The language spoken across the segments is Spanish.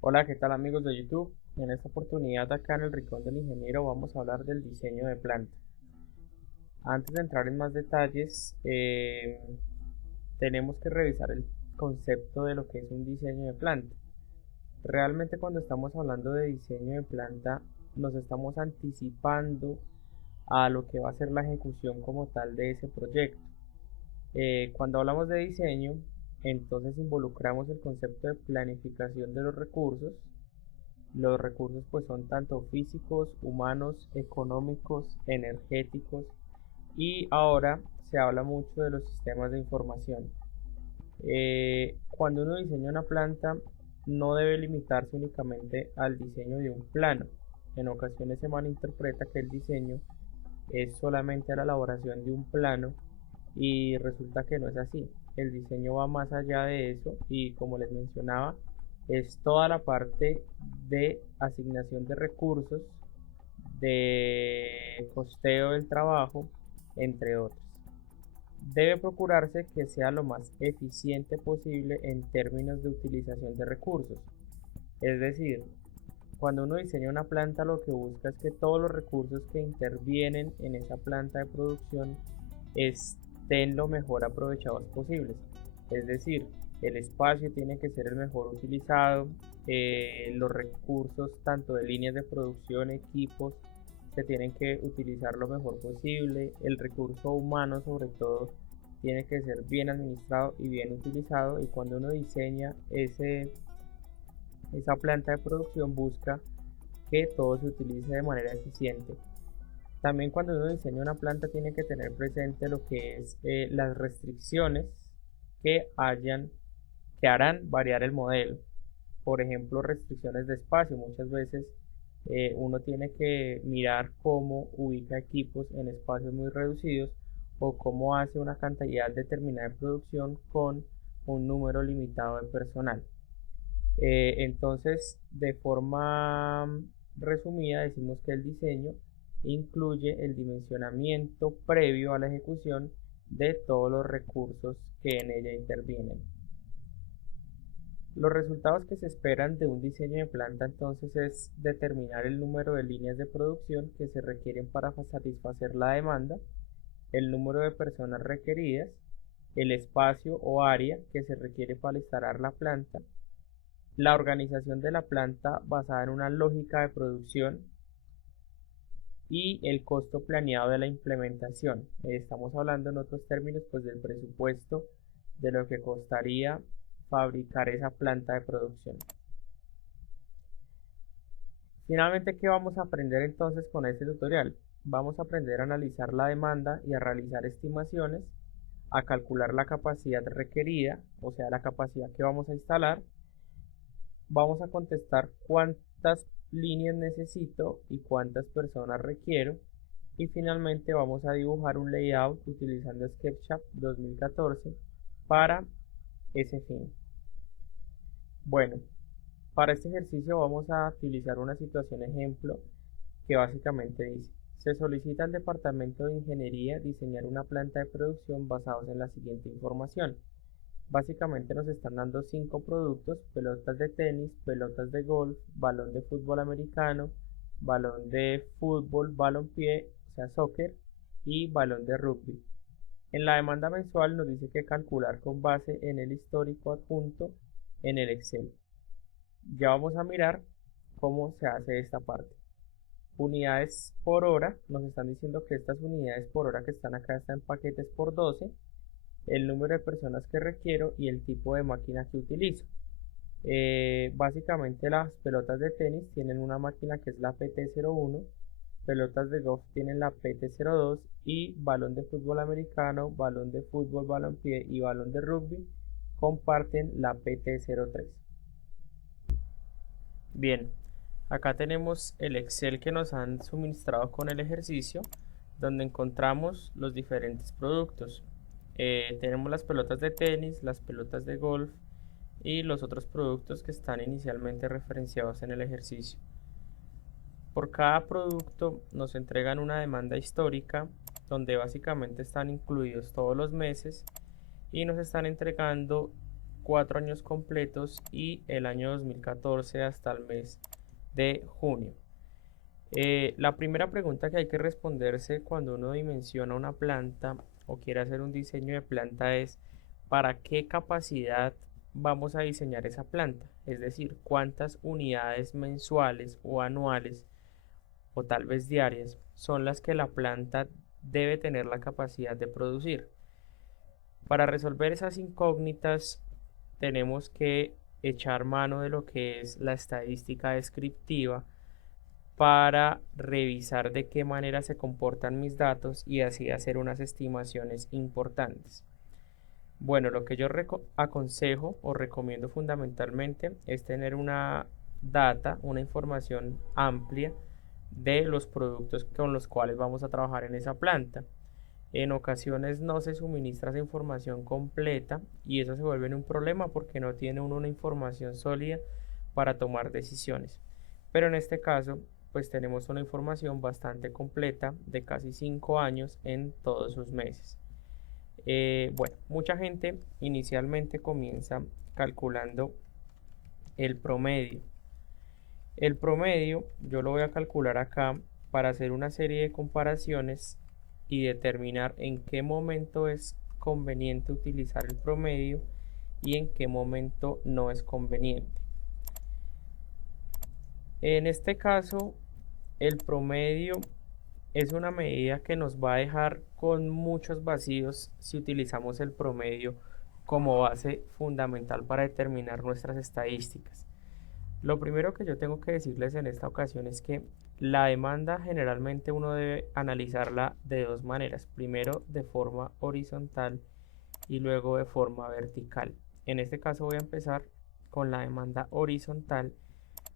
Hola, ¿qué tal amigos de YouTube? En esta oportunidad acá en el Rincón del Ingeniero vamos a hablar del diseño de planta. Antes de entrar en más detalles, tenemos que revisar el concepto de lo que es un diseño de planta. Realmente cuando estamos hablando de diseño de planta, nos estamos anticipando a lo que va a ser la ejecución como tal de ese proyecto. Cuando hablamos de diseño, entonces involucramos el concepto de planificación de los recursos. Los recursos pues son tanto físicos, humanos, económicos, energéticos y ahora se habla mucho de los sistemas de información. Cuando uno diseña una planta no debe limitarse únicamente al diseño de un plano. En ocasiones se malinterpreta que el diseño es solamente la elaboración de un plano y resulta que no es así. El diseño va más allá de eso y como les mencionaba, es toda la parte de asignación de recursos, de costeo del trabajo, entre otros. Debe procurarse que sea lo más eficiente posible en términos de utilización de recursos. Es decir, cuando uno diseña una planta lo que busca es que todos los recursos que intervienen en esa planta de producción estén lo mejor aprovechados posibles. Es decir, el espacio tiene que ser el mejor utilizado, los recursos tanto de líneas de producción, equipos, se tienen que utilizar lo mejor posible, el recurso humano sobre todo tiene que ser bien administrado y bien utilizado y cuando uno diseña esa planta de producción busca que todo se utilice de manera eficiente. También cuando uno diseña una planta tiene que tener presente lo que es las restricciones que hayan, que harán variar el modelo. Por ejemplo, restricciones de espacio. Muchas veces uno tiene que mirar cómo ubica equipos en espacios muy reducidos o cómo hace una cantidad determinada de producción con un número limitado de personal. Entonces, de forma resumida, decimos que el diseño incluye el dimensionamiento previo a la ejecución de todos los recursos que en ella intervienen. Los resultados que se esperan de un diseño de planta entonces es determinar el número de líneas de producción que se requieren para satisfacer la demanda, el número de personas requeridas, el espacio o área que se requiere para instalar la planta, la organización de la planta basada en una lógica de producción y el costo planeado de la implementación. Estamos hablando en otros términos pues del presupuesto de lo que costaría fabricar esa planta de producción. Finalmente, ¿qué vamos a aprender entonces con este tutorial? Vamos a aprender a analizar la demanda y a realizar estimaciones, a calcular la capacidad requerida, o sea, la capacidad que vamos a instalar. Vamos a contestar cuántas líneas necesito y cuántas personas requiero. Y finalmente vamos a dibujar un layout utilizando SketchUp 2014 para ese fin. Bueno, para este ejercicio vamos a utilizar una situación ejemplo que básicamente dice: se solicita al departamento de ingeniería diseñar una planta de producción basados en la siguiente información. Básicamente nos están dando 5 productos: pelotas de tenis, pelotas de golf, balón de fútbol americano, balón de fútbol, balompié, o sea, soccer, y balón de rugby. En la demanda mensual nos dice que calcular con base en el histórico adjunto en el Excel. Ya vamos a mirar cómo se hace esta parte. Unidades por hora, nos están diciendo que estas unidades por hora que están acá están en paquetes por 12, el número de personas que requiero y el tipo de máquina que utilizo. Básicamente las pelotas de tenis tienen una máquina que es la PT01, pelotas de golf tienen la PT02 y balón de fútbol americano, balón de fútbol, balompié y balón de rugby comparten la PT03. Bien, acá tenemos el Excel que nos han suministrado con el ejercicio, donde encontramos los diferentes productos. Tenemos las pelotas de tenis, las pelotas de golf y los otros productos que están inicialmente referenciados en el ejercicio. Por cada producto nos entregan una demanda histórica donde básicamente están incluidos todos los meses y nos están entregando 4 años completos y el año 2014 hasta el mes de junio. La primera pregunta que hay que responderse cuando uno dimensiona una planta o quiere hacer un diseño de planta es ¿para qué capacidad vamos a diseñar esa planta? Es decir, cuántas unidades mensuales o anuales o tal vez diarias son las que la planta debe tener la capacidad de producir. Para resolver esas incógnitas tenemos que echar mano de lo que es la estadística descriptiva para revisar de qué manera se comportan mis datos y así hacer unas estimaciones importantes. Bueno, lo que yo aconsejo o recomiendo fundamentalmente es tener una data, una información amplia de los productos con los cuales vamos a trabajar en esa planta. En ocasiones no se suministra esa información completa y eso se vuelve un problema porque no tiene uno una información sólida para tomar decisiones. Pero en este caso, pues tenemos una información bastante completa de casi 5 años en todos sus meses. Bueno, mucha gente inicialmente comienza calculando el promedio. El promedio yo lo voy a calcular acá para hacer una serie de comparaciones y determinar en qué momento es conveniente utilizar el promedio y en qué momento no es conveniente. En este caso, el promedio es una medida que nos va a dejar con muchos vacíos si utilizamos el promedio como base fundamental para determinar nuestras estadísticas. Lo primero que yo tengo que decirles en esta ocasión es que la demanda generalmente uno debe analizarla de dos maneras. Primero de forma horizontal y luego de forma vertical. En este caso voy a empezar con la demanda horizontal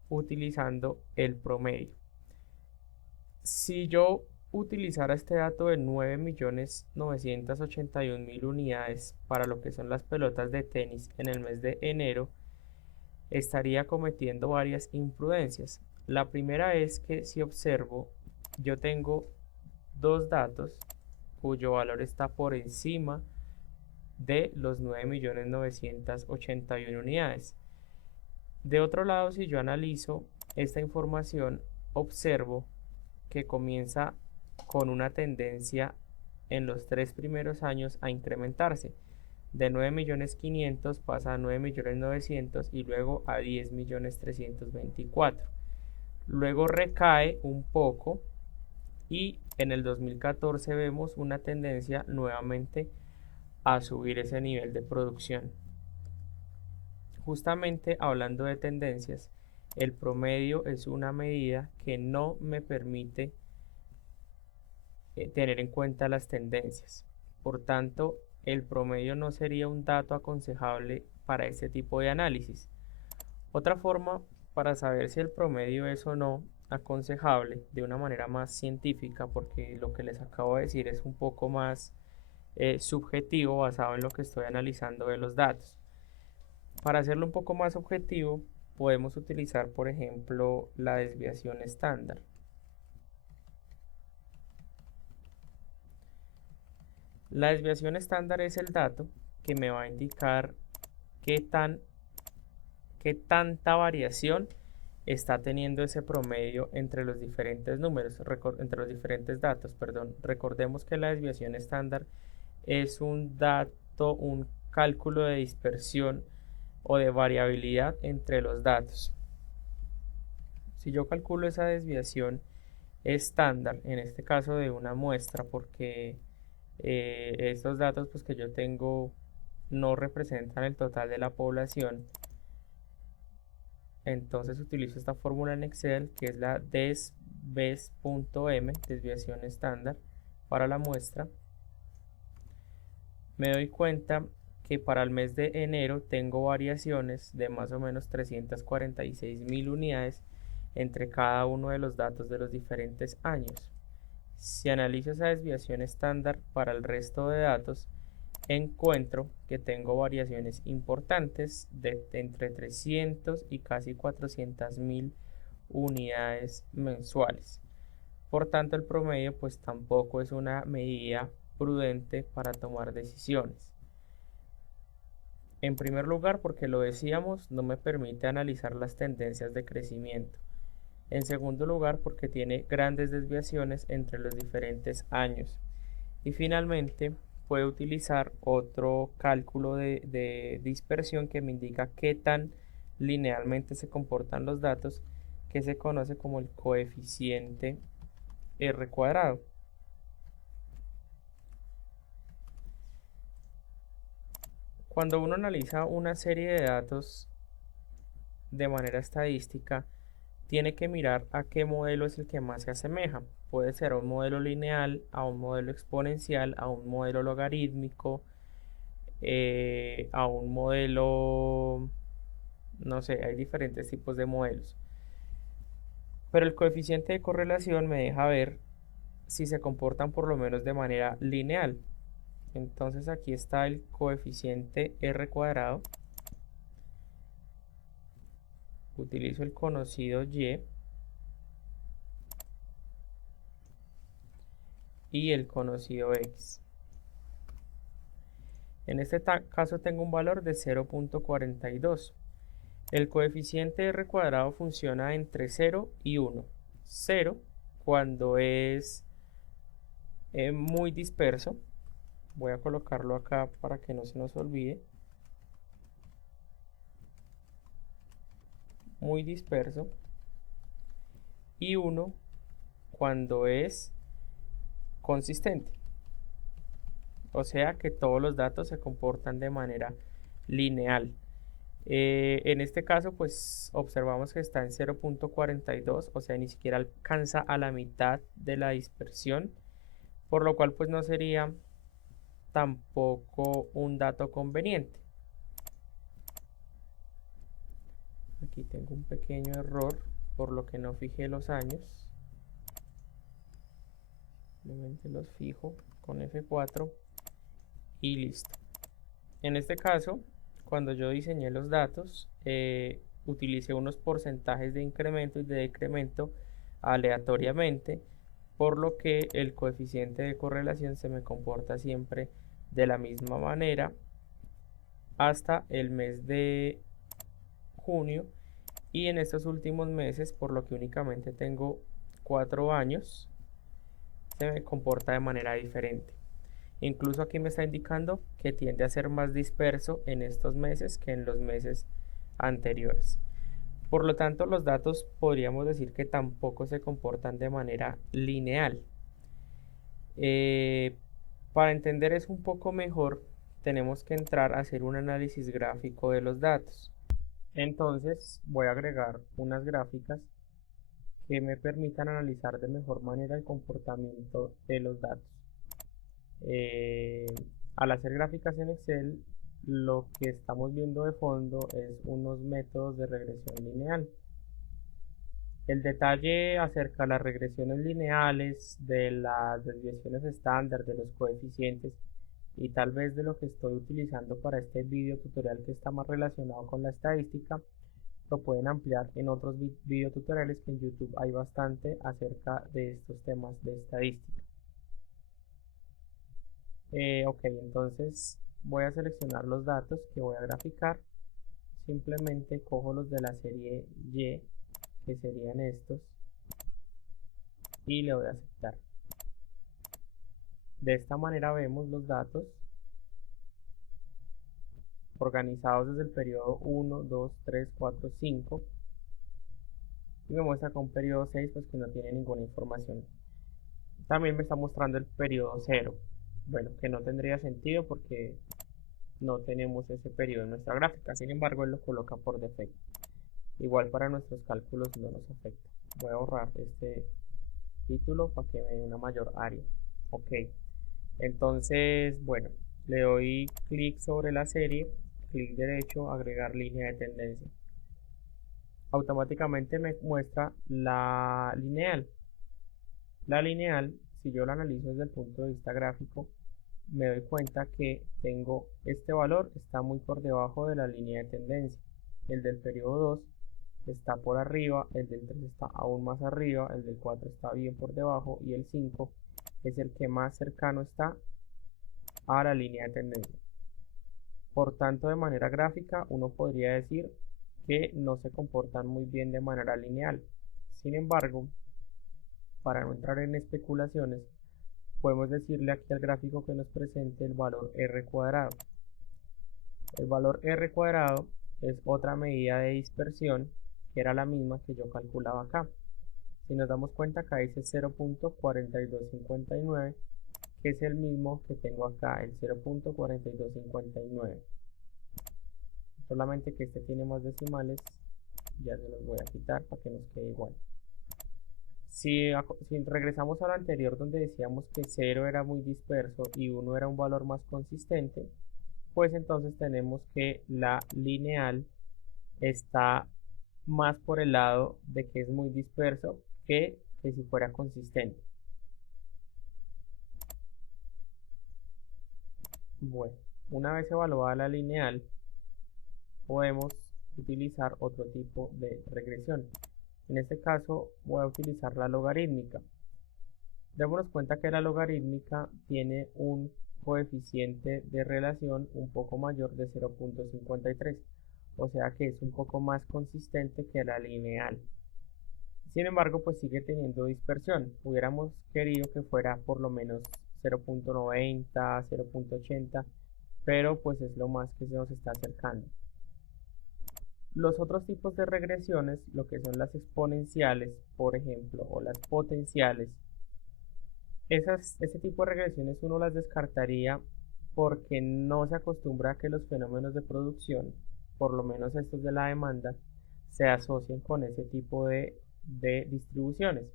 utilizando el promedio. Si yo utilizara este dato de 9.981.000 unidades para lo que son las pelotas de tenis en el mes de enero, estaría cometiendo varias imprudencias. La primera es que si observo, yo tengo dos datos cuyo valor está por encima de los 9.981.000 unidades. De otro lado, si yo analizo esta información, observo que comienza con una tendencia en los 3 primeros años a incrementarse. De 9.500.000 pasa a 9.900.000 y luego a 10.324.000. Luego recae un poco y en el 2014 vemos una tendencia nuevamente a subir ese nivel de producción. Justamente hablando de tendencias, el promedio es una medida que no me permite tener en cuenta las tendencias. Por tanto, el promedio no sería un dato aconsejable para este tipo de análisis. Otra forma para saber si el promedio es o no aconsejable de una manera más científica, porque lo que les acabo de decir es un poco más subjetivo basado en lo que estoy analizando de los datos. Para hacerlo un poco más objetivo, podemos utilizar, por ejemplo, la desviación estándar. La desviación estándar es el dato que me va a indicar qué tanta variación está teniendo ese promedio entre los diferentes números, entre los diferentes datos, perdón. Recordemos que la desviación estándar es un dato, un cálculo de dispersión o de variabilidad entre los datos. Si yo calculo esa desviación estándar, en este caso de una muestra, porque estos datos pues, que yo tengo no representan el total de la población, entonces utilizo esta fórmula en Excel que es la desves.m, desviación estándar para la muestra. Me doy cuenta que para el mes de enero tengo variaciones de más o menos 346.000 unidades entre cada uno de los datos de los diferentes años. Si analizo esa desviación estándar para el resto de datos, encuentro que tengo variaciones importantes de entre 300 y casi 400.000 unidades mensuales. Por tanto, el promedio pues tampoco es una medida prudente para tomar decisiones. En primer lugar, porque lo decíamos, no me permite analizar las tendencias de crecimiento. En segundo lugar, porque tiene grandes desviaciones entre los diferentes años. Y finalmente, puedo utilizar otro cálculo de dispersión que me indica qué tan linealmente se comportan los datos, que se conoce como el coeficiente R cuadrado. Cuando uno analiza una serie de datos de manera estadística, tiene que mirar a qué modelo es el que más se asemeja. Puede ser a un modelo lineal, a un modelo exponencial, a un modelo logarítmico, a un modelo, no sé, hay diferentes tipos de modelos. Pero el coeficiente de correlación me deja ver si se comportan por lo menos de manera lineal. Entonces aquí está el coeficiente R cuadrado. Utilizo el conocido y el conocido X. En este caso tengo un valor de 0.42. El coeficiente R cuadrado funciona entre 0 y 1. 0 cuando es muy disperso. Voy a colocarlo acá para que no se nos olvide. Muy disperso. Y 1 cuando es consistente. O sea que todos los datos se comportan de manera lineal. En este caso, pues observamos que está en 0.42, o sea, ni siquiera alcanza a la mitad de la dispersión, por lo cual pues no sería tampoco un dato conveniente. Aquí tengo un pequeño error, por lo que no fijé los años. Simplemente los fijo con F4 y listo. En este caso, cuando yo diseñé los datos, utilicé unos porcentajes de incremento y de decremento aleatoriamente, por lo que el coeficiente de correlación se me comporta siempre de la misma manera hasta el mes de junio, y en estos últimos meses, por lo que únicamente tengo 4 años, se me comporta de manera diferente. Incluso aquí me está indicando que tiende a ser más disperso en estos meses que en los meses anteriores. Por lo tanto, los datos podríamos decir que tampoco se comportan de manera lineal. Para entender eso un poco mejor, tenemos que entrar a hacer un análisis gráfico de los datos. Entonces voy a agregar unas gráficas que me permitan analizar de mejor manera el comportamiento de los datos. Al hacer gráficas en Excel, lo que estamos viendo de fondo es unos métodos de regresión lineal. El detalle acerca de las regresiones lineales, de las desviaciones estándar, de los coeficientes y tal vez de lo que estoy utilizando para este video tutorial que está más relacionado con la estadística, lo pueden ampliar en otros video tutoriales que en YouTube hay bastante acerca de estos temas de estadística. Ok, entonces voy a seleccionar los datos que voy a graficar. Simplemente cojo los de la serie Y, que serían estos, y le doy a aceptar. De esta manera vemos los datos organizados desde el periodo 1, 2, 3, 4, 5, y me muestra con un periodo 6 pues que no tiene ninguna información. También me está mostrando el periodo 0, bueno, que no tendría sentido porque no tenemos ese periodo en nuestra gráfica, sin embargo él lo coloca por defecto. Igual para nuestros cálculos no nos afecta. Voy a borrar este título para que me dé una mayor área. Ok, entonces bueno, le doy clic sobre la serie, clic derecho, agregar línea de tendencia. Automáticamente me muestra la lineal. La lineal, si yo la analizo desde el punto de vista gráfico, me doy cuenta que tengo este valor, está muy por debajo de la línea de tendencia. El del periodo 2 está por arriba, el del 3 está aún más arriba, el del 4 está bien por debajo y el 5 es el que más cercano está a la línea de tendencia. Por tanto, de manera gráfica, uno podría decir que no se comportan muy bien de manera lineal. Sin embargo, para no entrar en especulaciones, podemos decirle aquí al gráfico que nos presente el valor r cuadrado. El valor r cuadrado es otra medida de dispersión que era la misma que yo calculaba acá. Si nos damos cuenta, acá dice 0.4259, que es el mismo que tengo acá, el 0.4259. Solamente que este tiene más decimales, ya se los voy a quitar para que nos quede igual. Si regresamos a lo anterior donde decíamos que 0 era muy disperso y 1 era un valor más consistente, pues entonces tenemos que la lineal está más por el lado de que es muy disperso que si fuera consistente. Bueno, una vez evaluada la lineal, podemos utilizar otro tipo de regresión. En este caso voy a utilizar la logarítmica. Démonos cuenta que la logarítmica tiene un coeficiente de relación un poco mayor de 0.53, o sea que es un poco más consistente que la lineal. Sin embargo, pues sigue teniendo dispersión. Hubiéramos querido que fuera por lo menos 0.90, 0.80, pero pues es lo más que se nos está acercando. Los otros tipos de regresiones, lo que son las exponenciales, por ejemplo, o las potenciales, ese tipo de regresiones uno las descartaría porque no se acostumbra a que los fenómenos de producción, por lo menos estos de la demanda, se asocien con ese tipo de distribuciones.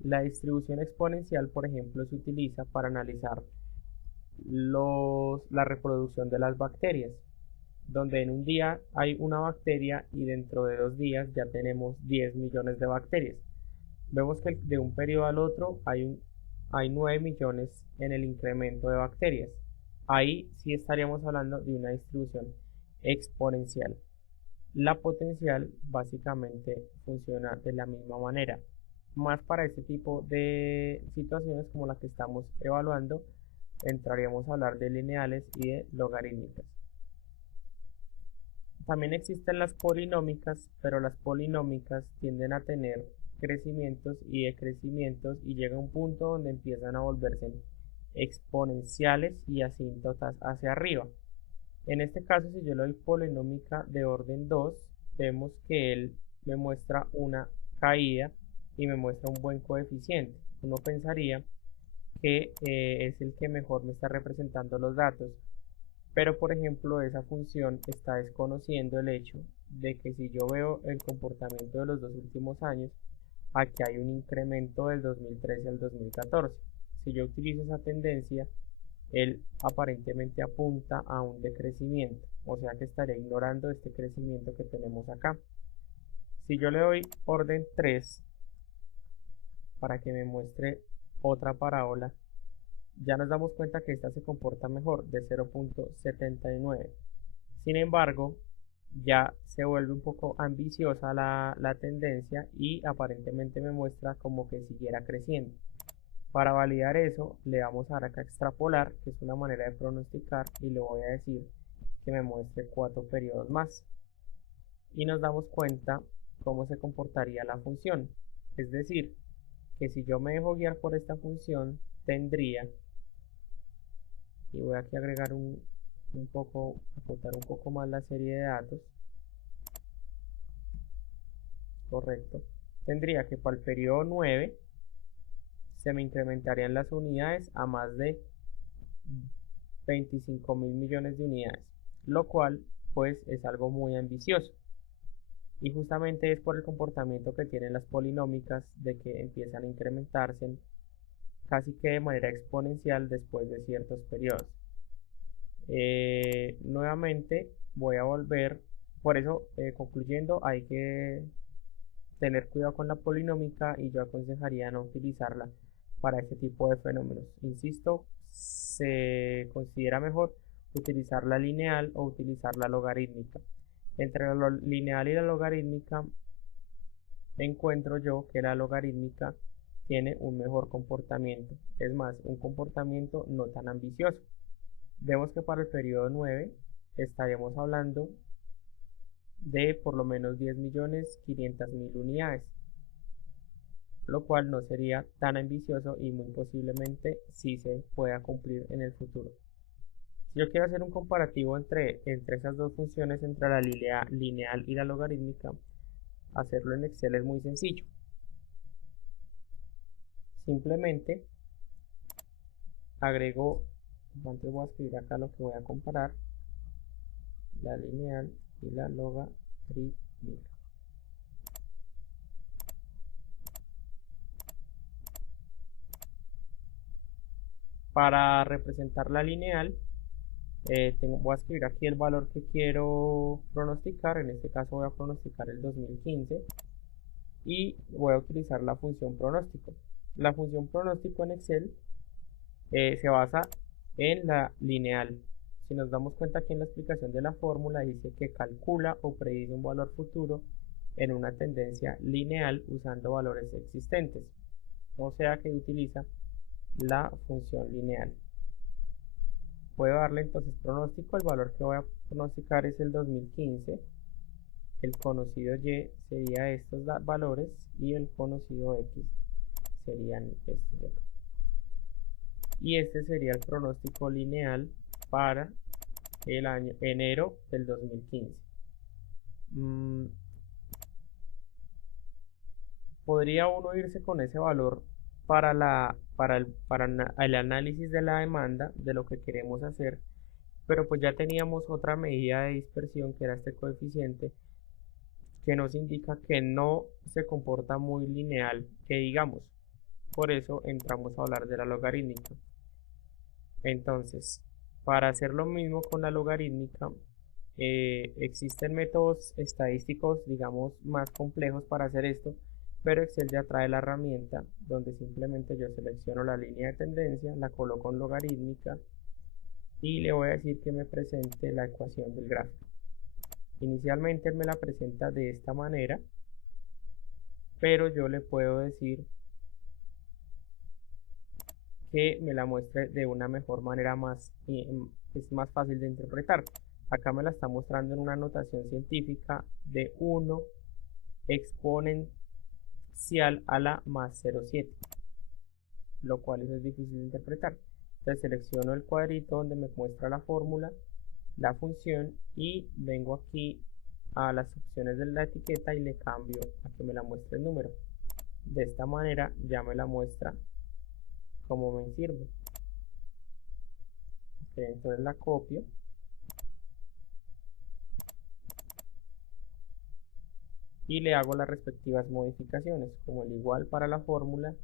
La distribución exponencial, por ejemplo, se utiliza para analizar la reproducción de las bacterias, donde en un día hay una bacteria y dentro de 2 días ya tenemos 10 millones de bacterias. Vemos que de un periodo al otro hay 9 millones en el incremento de bacterias. Ahí sí estaríamos hablando de una distribución exponencial. La potencial básicamente funciona de la misma manera. Más para este tipo de situaciones como la que estamos evaluando, entraríamos a hablar de lineales y de logarítmicas. También existen las polinómicas, pero las polinómicas tienden a tener crecimientos y decrecimientos y llega un punto donde empiezan a volverse exponenciales y asíntotas hacia arriba. En este caso, si yo le doy polinómica de orden 2, vemos que él me muestra una caída y me muestra un buen coeficiente. Uno pensaría que es el que mejor me está representando los datos. Pero por ejemplo esa función está desconociendo el hecho de que si yo veo el comportamiento de los 2 últimos años, aquí hay un incremento del 2013 al 2014. Si yo utilizo esa tendencia, él aparentemente apunta a un decrecimiento, o sea que estaré ignorando este crecimiento que tenemos acá. Si yo le doy orden 3 para que me muestre otra parábola, ya nos damos cuenta que esta se comporta mejor, de 0.79. Sin embargo, ya se vuelve un poco ambiciosa la tendencia y aparentemente me muestra como que siguiera creciendo. Para validar eso, le vamos a dar acá extrapolar, que es una manera de pronosticar, y le voy a decir que me muestre 4 periodos más. Y nos damos cuenta cómo se comportaría la función. Es decir, que si yo me dejo guiar por esta función, tendría, y voy aquí a agregar acotar un poco más la serie de datos, correcto, tendría que para el periodo 9 se me incrementarían las unidades a más de 25.000 millones de unidades, lo cual pues es algo muy ambicioso. Y justamente es por el comportamiento que tienen las polinómicas de que empiezan a incrementarse casi que de manera exponencial después de ciertos periodos. Nuevamente voy a volver, por eso concluyendo, hay que tener cuidado con la polinómica y yo aconsejaría no utilizarla para este tipo de fenómenos. Insisto, se considera mejor utilizar la lineal o utilizar la logarítmica. Entre la lineal y la logarítmica encuentro yo que la logarítmica tiene un mejor comportamiento, es más, un comportamiento no tan ambicioso. Vemos que para el periodo 9 estaríamos hablando de por lo menos 10.500.000 unidades, lo cual no sería tan ambicioso y muy posiblemente sí se pueda cumplir en el futuro. Si yo quiero hacer un comparativo entre esas dos funciones, entre la lineal y la logarítmica, hacerlo en Excel es muy sencillo. Simplemente agrego, antes voy a escribir acá lo que voy a comparar, la lineal y la logarítmica. Para representar la lineal, voy a escribir aquí el valor que quiero pronosticar. En este caso voy a pronosticar el 2015 y voy a utilizar la función pronóstico. La función pronóstico en Excel se basa en la lineal. Si nos damos cuenta que en la explicación de la fórmula dice que calcula o predice un valor futuro en una tendencia lineal usando valores existentes, o sea que utiliza la función lineal. Puedo darle entonces pronóstico, el valor que voy a pronosticar es el 2015, el conocido Y sería estos valores y el conocido X serían estos de acá. Y este sería el pronóstico lineal para el año enero del 2015. Podría uno irse con ese valor para el análisis de la demanda de lo que queremos hacer, pero pues ya teníamos otra medida de dispersión que era este coeficiente, que nos indica que no se comporta muy lineal, que digamos. Por eso entramos a hablar de la logarítmica. Entonces, para hacer lo mismo con la logarítmica, existen métodos estadísticos, digamos, más complejos para hacer esto, pero Excel ya trae la herramienta donde simplemente yo selecciono la línea de tendencia, la coloco en logarítmica y le voy a decir que me presente la ecuación del gráfico. Inicialmente me la presenta de esta manera, pero yo le puedo decir que me la muestre de una mejor manera, es más fácil de interpretar. Acá me la está mostrando en una notación científica de 1 exponencial a la más 0,7, lo cual eso es difícil de interpretar. Entonces selecciono el cuadrito donde me muestra la fórmula, la función, y vengo aquí a las opciones de la etiqueta y le cambio a que me la muestre el número. De esta manera ya me la muestra como me sirve. Entonces la copio y le hago las respectivas modificaciones, como el igual para la fórmula.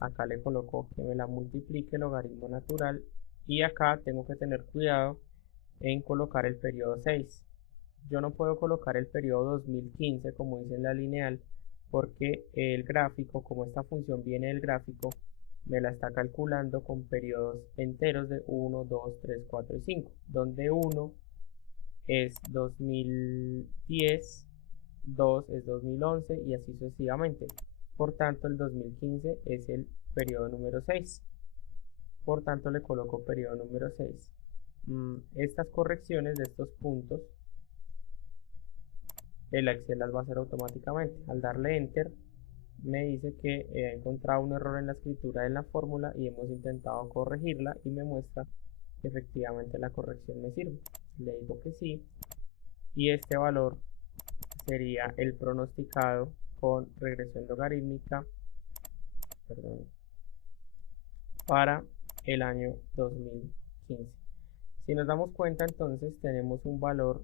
Acá le coloco que me la multiplique logaritmo natural, y acá tengo que tener cuidado en colocar el periodo 6. Yo no puedo colocar el periodo 2015 como dice en la lineal, porque el gráfico, como esta función viene del gráfico, me la está calculando con periodos enteros de 1, 2, 3, 4 y 5, donde 1 es 2010, 2 es 2011 y así sucesivamente. Por tanto, el 2015 es el periodo número 6. Por tanto, le coloco periodo número 6. Estas correcciones de estos puntos, el Excel las va a hacer automáticamente. Al darle Enter, me dice que he encontrado un error en la escritura de la fórmula y hemos intentado corregirla, y me muestra que efectivamente la corrección me sirve. Le digo que sí, y este valor sería el pronosticado con regresión logarítmica, para el año 2015. Si nos damos cuenta, entonces tenemos un valor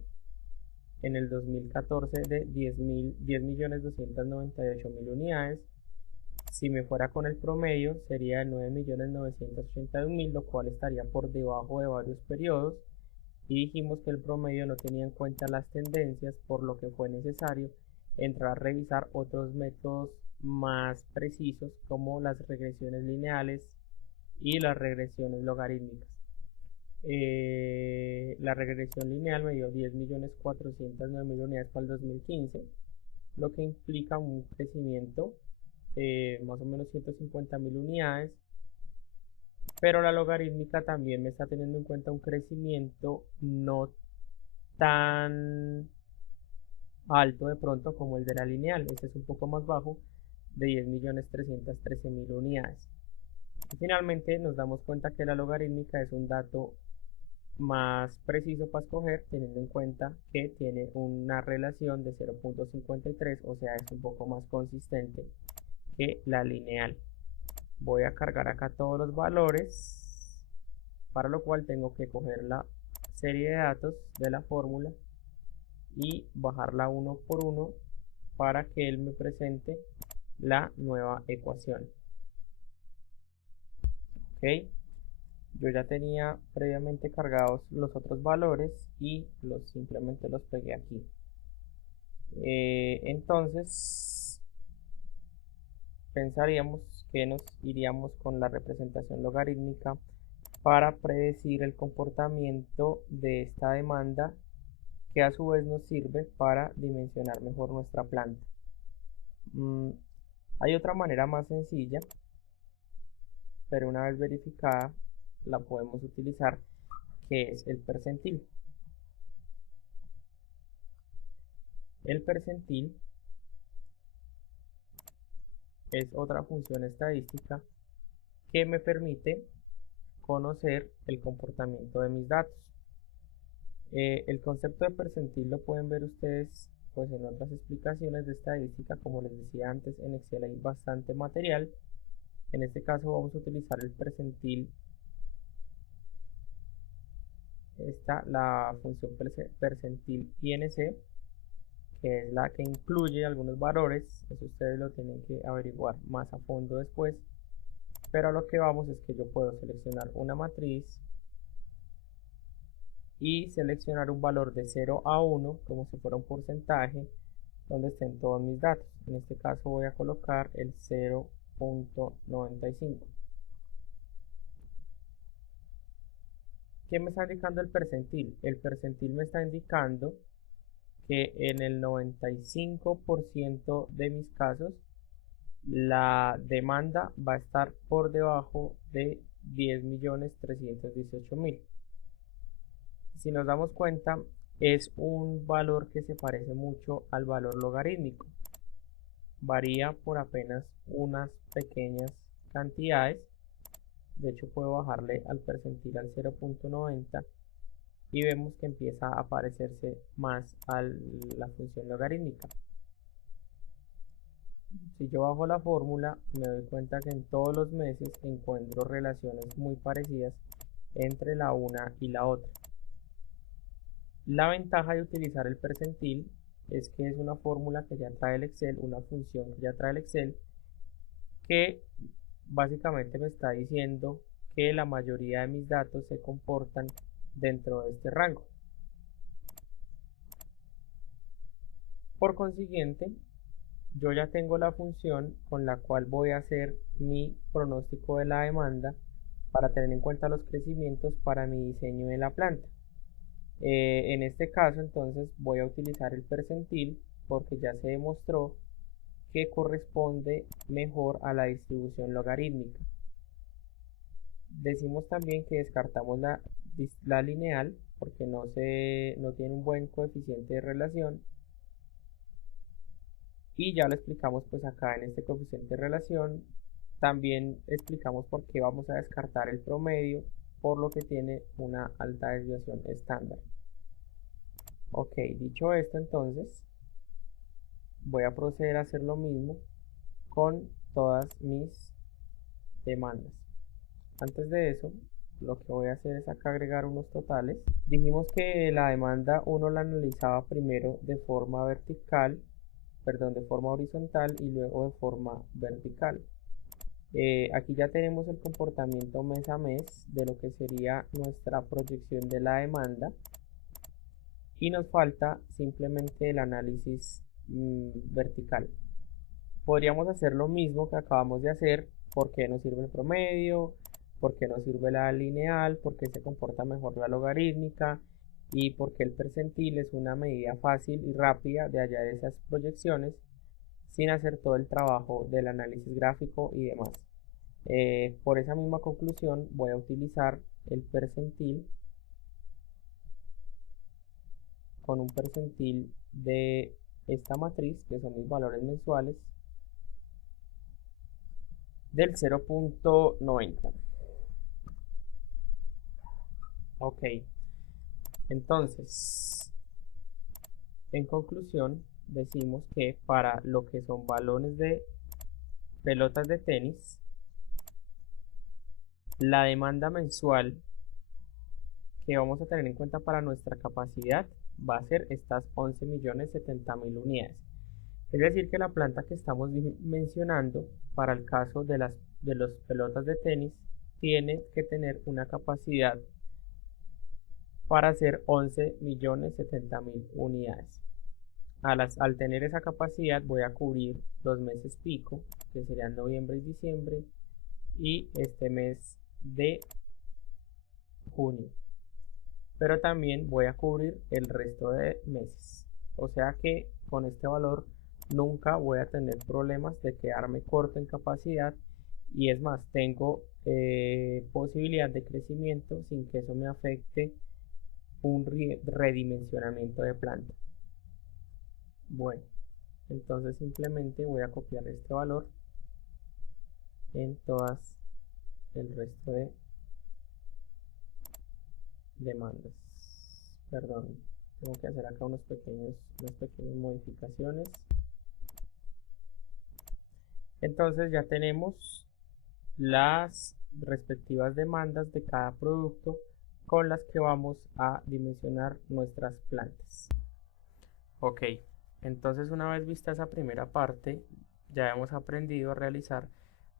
en el 2014 de 10.298.000 unidades. Si me fuera con el promedio sería de 9.981.000, lo cual estaría por debajo de varios periodos, y dijimos que el promedio no tenía en cuenta las tendencias, por lo que fue necesario entrar a revisar otros métodos más precisos como las regresiones lineales y las regresiones logarítmicas. La regresión lineal me dio 10.409.000 unidades para el 2015, lo que implica un crecimiento de más o menos 150.000 unidades, pero la logarítmica también me está teniendo en cuenta un crecimiento no tan alto de pronto como el de la lineal. Este es un poco más bajo, de 10.313.000 unidades. Y finalmente nos damos cuenta que la logarítmica es un dato más preciso para escoger, teniendo en cuenta que tiene una relación de 0.53, o sea, es un poco más consistente que la lineal. Voy a cargar acá todos los valores, para lo cual tengo que coger la serie de datos de la fórmula y bajarla uno por uno para que él me presente la nueva ecuación. Ok, yo ya tenía previamente cargados los otros valores y simplemente los pegué aquí. Entonces pensaríamos que nos iríamos con la representación logarítmica para predecir el comportamiento de esta demanda, que a su vez nos sirve para dimensionar mejor nuestra planta. Hay otra manera más sencilla, pero una vez verificada la podemos utilizar, que es el percentil. El percentil es otra función estadística que me permite conocer el comportamiento de mis datos. El concepto de percentil lo pueden ver ustedes pues en otras explicaciones de estadística. Como les decía antes, en Excel hay bastante material. En este caso vamos a utilizar el percentil. La función percentil INC, que es la que incluye algunos valores. Eso ustedes lo tienen que averiguar más a fondo después, pero a lo que vamos es que yo puedo seleccionar una matriz y seleccionar un valor de 0 a 1 como si fuera un porcentaje donde estén todos mis datos. En este caso voy a colocar el 0.95. ¿Qué me está indicando el percentil? El percentil me está indicando que en el 95% de mis casos la demanda va a estar por debajo de 10.318.000. Si nos damos cuenta, es un valor que se parece mucho al valor logarítmico. Varía por apenas unas pequeñas cantidades. De hecho, puedo bajarle al percentil al 0.90 y vemos que empieza a parecerse más a la función logarítmica. Si yo bajo la fórmula, me doy cuenta que en todos los meses encuentro relaciones muy parecidas entre la una y la otra. La ventaja de utilizar el percentil es que es una fórmula que ya trae el Excel, una función que ya trae el Excel, que básicamente me está diciendo que la mayoría de mis datos se comportan dentro de este rango. Por consiguiente, yo ya tengo la función con la cual voy a hacer mi pronóstico de la demanda para tener en cuenta los crecimientos para mi diseño de la planta. En este caso entonces voy a utilizar el percentil porque ya se demostró que corresponde mejor a la distribución logarítmica. Decimos también que descartamos la lineal porque no tiene un buen coeficiente de relación, y ya lo explicamos pues acá en este coeficiente de relación. También explicamos por qué vamos a descartar el promedio, por lo que tiene una alta desviación estándar. Ok, dicho esto, entonces voy a proceder a hacer lo mismo con todas mis demandas. Antes de eso, lo que voy a hacer es acá agregar unos totales. Dijimos que la demanda uno la analizaba primero de forma horizontal y luego de forma vertical. Aquí ya tenemos el comportamiento mes a mes de lo que sería nuestra proyección de la demanda, y nos falta simplemente el análisis vertical. Podríamos hacer lo mismo que acabamos de hacer. ¿Por qué nos sirve el promedio? ¿Por qué nos sirve la lineal? ¿Por qué se comporta mejor la logarítmica? Y por qué el percentil es una medida fácil y rápida de hallar esas proyecciones sin hacer todo el trabajo del análisis gráfico y demás. Por esa misma conclusión voy a utilizar el percentil con un percentil de esta matriz, que son mis valores mensuales, del 0.90. Ok, entonces, en conclusión, decimos que para lo que son balones de pelotas de tenis, la demanda mensual que vamos a tener en cuenta para nuestra capacidad va a ser estas 11.070.000 unidades. Es decir, que la planta que estamos mencionando para el caso de las pelotas de tenis tiene que tener una capacidad para hacer 11.070.000 unidades. Al tener esa capacidad voy a cubrir los meses pico, que serían noviembre y diciembre, y este mes de junio. Pero también voy a cubrir el resto de meses. O sea que con este valor nunca voy a tener problemas de quedarme corto en capacidad, y es más, tengo posibilidad de crecimiento sin que eso me afecte un redimensionamiento de planta. Bueno, entonces simplemente voy a copiar este valor en todas el resto de demandas. Perdón, tengo que hacer acá unas pequeñas modificaciones. Entonces ya tenemos las respectivas demandas de cada producto con las que vamos a dimensionar nuestras plantas. Ok, entonces una vez vista esa primera parte, ya hemos aprendido a realizar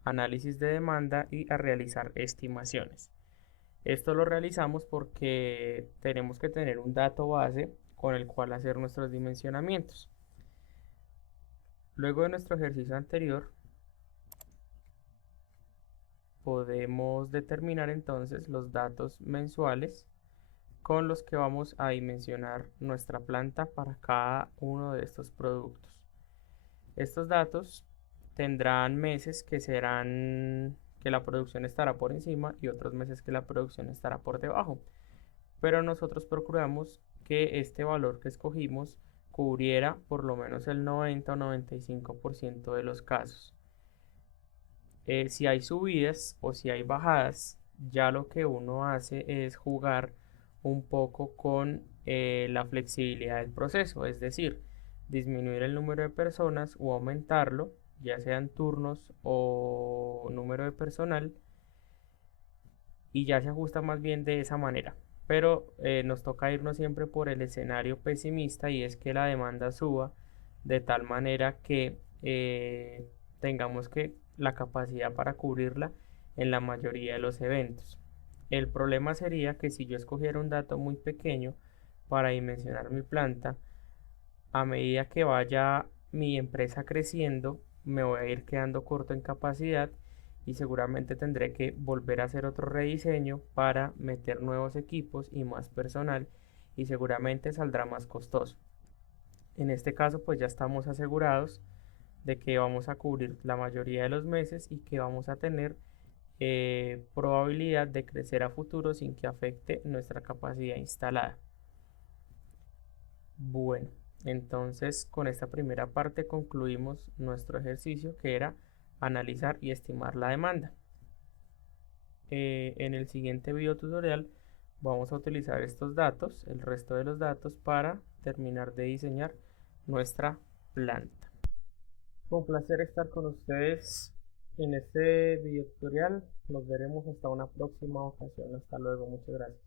análisis de demanda y a realizar estimaciones. Esto lo realizamos porque tenemos que tener un dato base con el cual hacer nuestros dimensionamientos. Luego de nuestro ejercicio anterior, podemos determinar entonces los datos mensuales con los que vamos a dimensionar nuestra planta para cada uno de estos productos. Estos datos tendrán meses que la producción estará por encima y otros meses que la producción estará por debajo. Pero nosotros procuramos que este valor que escogimos cubriera por lo menos el 90 o 95% de los casos. Si hay subidas o si hay bajadas, ya lo que uno hace es jugar un poco con la flexibilidad del proceso, es decir, disminuir el número de personas o aumentarlo, ya sean turnos o número de personal, y ya se ajusta más bien de esa manera. Pero nos toca irnos siempre por el escenario pesimista, y es que la demanda suba de tal manera que tengamos que la capacidad para cubrirla en la mayoría de los eventos. El problema sería que si yo escogiera un dato muy pequeño para dimensionar mi planta, a medida que vaya mi empresa creciendo, me voy a ir quedando corto en capacidad y seguramente tendré que volver a hacer otro rediseño para meter nuevos equipos y más personal, y seguramente saldrá más costoso. En este caso pues ya estamos asegurados de que vamos a cubrir la mayoría de los meses y que vamos a tener probabilidad de crecer a futuro sin que afecte nuestra capacidad instalada. Bueno, entonces con esta primera parte concluimos nuestro ejercicio, que era analizar y estimar la demanda. En el siguiente video tutorial vamos a utilizar estos datos, el resto de los datos, para terminar de diseñar nuestra planta. Fue un placer estar con ustedes en este video tutorial. Nos veremos hasta una próxima ocasión. Hasta luego, muchas gracias.